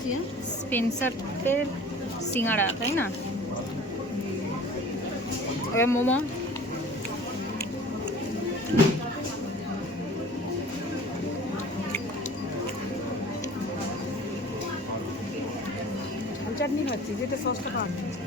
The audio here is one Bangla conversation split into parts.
খাচ্ছি। স্পেন্সারের সিঙ্গাড়া, তাই না? এবার মোমো। চাটনি খাচ্ছি, যেটা সসটা পাওয়া যাচ্ছে।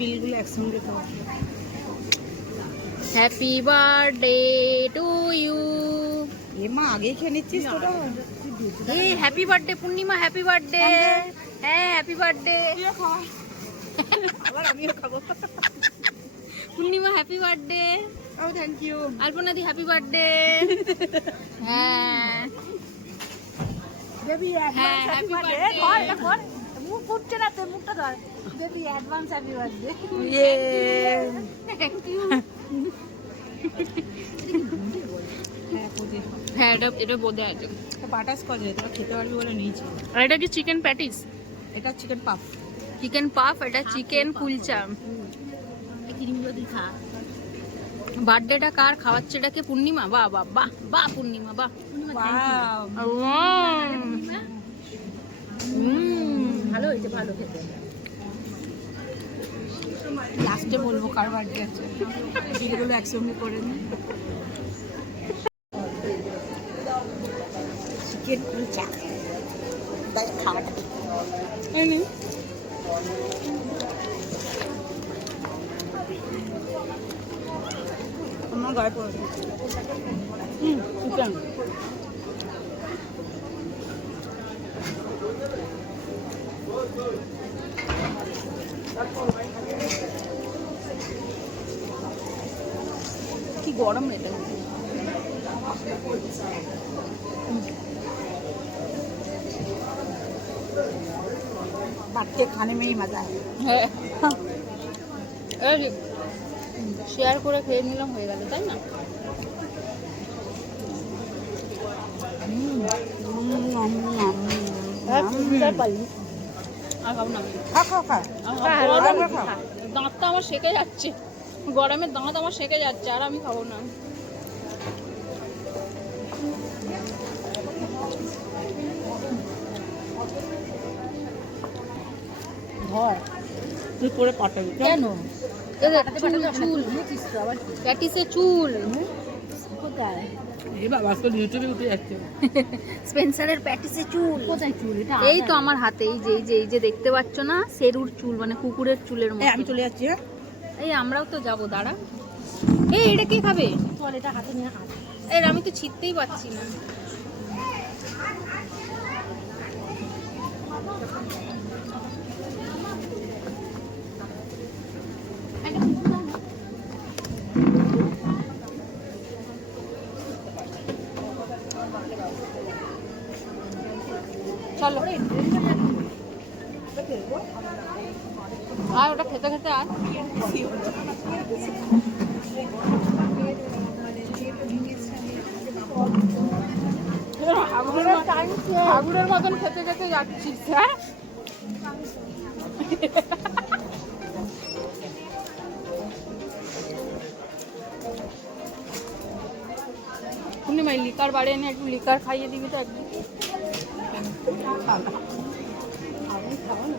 বিলগুলো একসঙ্গে খাওয়া। Happy birthday to you. এ মা আগেই খেয়ে নিচ্ছিস তোরা? এই happy birthday Purnima, happy birthday. হ্যাঁ হ্যাপি বার্থডে। আবার আমিও খাবো। Purnima happy birthday. ও থ্যাংক ইউ। আলপনাদি হ্যাপি বার্থডে। হ্যাঁ বেবি হ্যাঁ হ্যাপি বার্থডে। ধর মুখ ফুটছে না, তোর মুখটা ধর। Baby advance happy birthday. Thank you. হ্যাঁ এটা বোধে আছে। বাটার স্কচ তোরা খেতে পারবি বলে নিয়েছি। আর এটা কি চিকেন প্যাটিস? এটা চিকেন পাপ। চিকেন পাফ, এটা চিকেন কুলচা। বার্থডেটা কার খাওয়াচ্ছে? এটাকে পূর্ণিমা। বাহ বাহ বাহ বাহ পূর্ণিমা বাহ। ভালো হয়েছে, ভালো খেতে। লাস্টে বলবো কার বার্থডে আছে, বিলগুলো একসঙ্গে করে নি। চিকেন কুলচা খাওয়াটা আমার গায়ে পড়ে। চিকেন কি গরম এটা। बांट के खाने में ही मजा है। হ্যাঁ শেয়ার করে খেয়ে নিলাম, হয়ে গেল, তাই না? আর খাবো না আমি। দাঁতটা আমার সেকে যাচ্ছে, গরমের দাঁত আমার সেকে যাচ্ছে, আর আমি খাবো না। তুই করে পাঠাবি কেন? চুল প্যাটিসে চুল কোথায়? এই বাবা আজকাল ইউটিউবে উঠে যাচ্ছে। স্পেন্সারের প্যাটিসে চুল। কোথায় চুল? এটা এই তো আমার হাতে, এই যে দেখতে পাচ্ছ না, সেরুর চুল, মানে কুকুরের চুলের মতো। আমি চলে যাচ্ছি। এই আমরাও তো যাবো, দাঁড়া। এই এটা কে খাবে? চল এটা হাতে নিয়ে হাত। এর আমি তো ছিটতেই পাচ্ছি না। চলো আর ওটা খেতে খেতে আর ঠাকুরের মতন খেতে খেতে যাচ্ছিস। হ্যাঁ পূর্ণিমা লিকার বাড়ি এনে একটু লিকার খাইয়ে দিবি তো একদিন। আমি খাবো না।